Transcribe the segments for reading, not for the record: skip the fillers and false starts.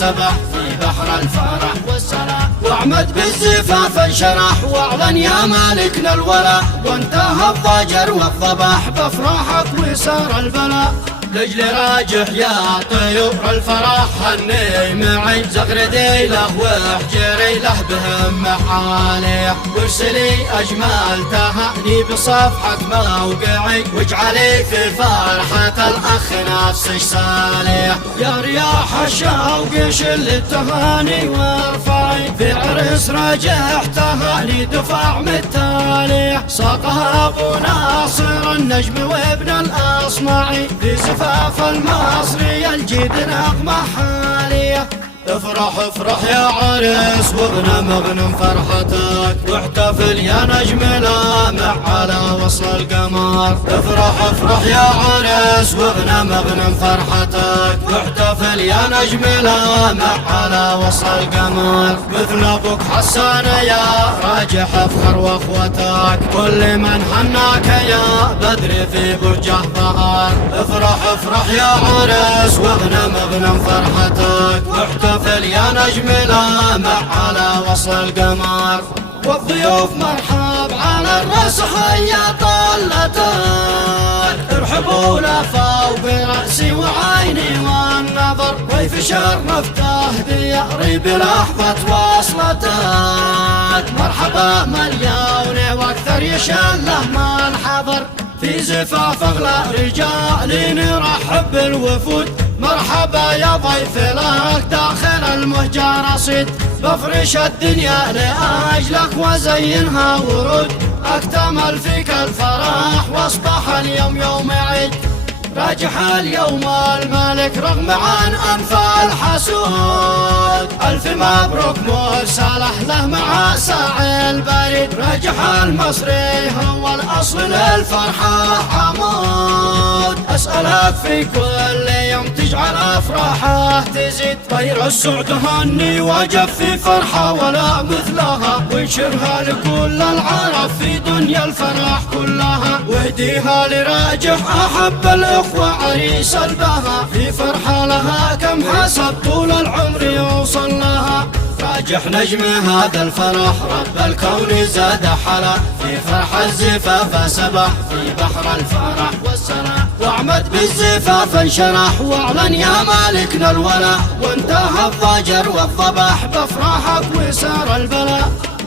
فسبح في بحر الفرح والسلام. واعمد بالزفاف انشرح واعلن يا مالكنا الولا، وانتهى الضجر والضبح بافراحك وسار البلا. لجل راجح يا طيور الفرح هني معي، زغردي له واحجري له بهم حالي، وارسلي اجمل تهاني بصفحة موقعي، واجعلي في فرحة الاخ نفسك صالح. يا رياح الشوق شل التهاني وارفعي، في عرس راجح تهاني دفع متالي، ساقها ابو ناصر النجم وابن الاصمعي، في زفاف المصري الجيد نغمة حالية. افرح افرح يا عرس واغنم اغنم فرحتك، واحتفل يا نجم لامع على وصل القمر. افرح افرح يا عرس واغنم اغنم فرحتك، واحتفل يا نجم لامع على وصل القمر. مثل ابوك حسان يا راجح افخر واخوتك، كل من هناك يا بدر في برجه ظهر. افرح افرح يا عرس واغنم اغنم فرحتك، واحتفل يا نجم لامع على وصل القمر. والضيوف مرحب على الرأس هيا طلتان، ارحبوا لفوا برأسي وعيني والنظر، ضيف شرفته دياري بلحظة وصلتان. مرحبا مليون واكثر يشله من حضر، في زفاف اغلى رجال نرحب بالوفود. مرحبا يا ضيف لك داخل المهجر رصيد، بفرش الدنيا لأجلك وزينها ورود، اكتمل فيك الفرح واصبح اليوم يوم عيد. راجح اليوم الملك رغم عن أنف الحسود، ألف مبروك مرسله له مع ساعي البريد. راجح المصري هو الأصل للفرحة عمود، أسألك في كل يوم تجعل أفراحه تزيد. طير السعد هني وجف في فرحة ولا مثلها، وانشرها لكل العرب في دنيا الفرح كلها. واهديها لراجح أحب الأخوة عريس البها، في فرحة لها كم حسب طول العمر يوصل لها. راجح نجم هذا الفرح رب الكون زاد حلا، في فرح الزفاف سبح في بحر الفرح والسلام. واعمد بالزفاف انشرح واعلن يا مالكنا الولا، وانتهى الضجر والضبح بافراحك وسار البلا.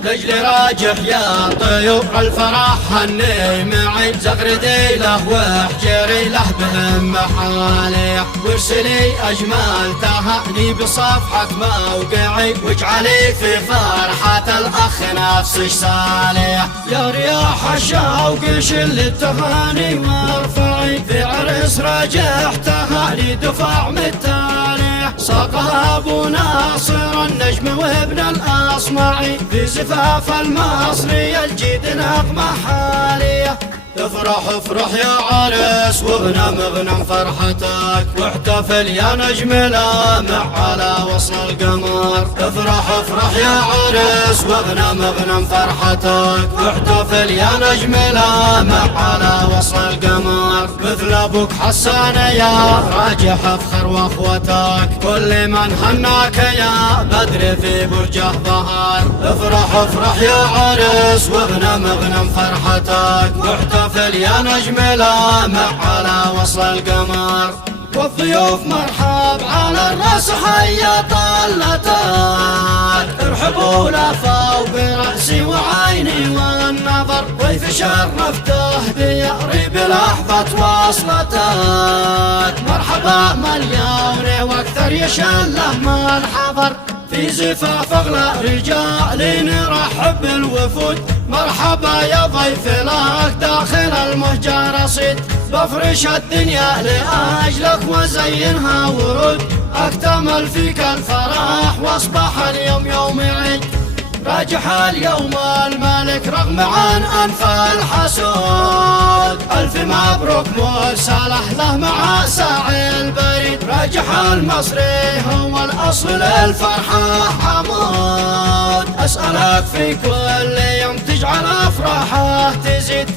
لجل راجح يا طيور الفرح هني معي، زغردي له واحجري له بهم حالي، وارسلي اجمل تهاني بصفحة موقعي، واجعلي في فرحة الاخ نفسك صالح. يا رياح الشوق شل التهاني وارفعي، في عرس راجح تهاني دفع متالي، ساقها ابو ناصر النجم وابن الاصمعي، في زفاف المصري الجيد نغمة حالية. افرح افرح يا عرس واغنم اغنم فرحتك، واحتفل يا نجم لامع على وصل القمر. افرح افرح يا عرس واغنم اغنم فرحتك، واحتفل يا نجم لامع على وصل القمر. مثل ابوك حسان يا راجح افخر واخوتك، كل من هناك يا بدر في برجه ظهر. افرح افرح يا عرس واغنم اغنم فرحتك، واحتفل يا نجم لامع على وصل القمر. والضيوف مرحب على الرأس هيا طلتان، ارحبوا لفوا برأسي وعيني والنظر، ضيف شرفته دياري بلحظة وصلتك. مرحبا مليون واكثر يشله من حضر، في زفاف اغلى رجال نرحب بالوفود. مرحبا يا ضيف لك داخل المهجر رصيد، بفرش الدنيا لأجلك وزينها ورود، اكتمل فيك الفرح واصبح اليوم يوم عيد. راجح اليوم الملك رغم عن أنف الحسود، ألف مبروك مرسله له مع ساعي البريد. راجح المصري هو الأصل للفرحة عمود، أسألك في كل يوم تجعل أفراحه تزيد.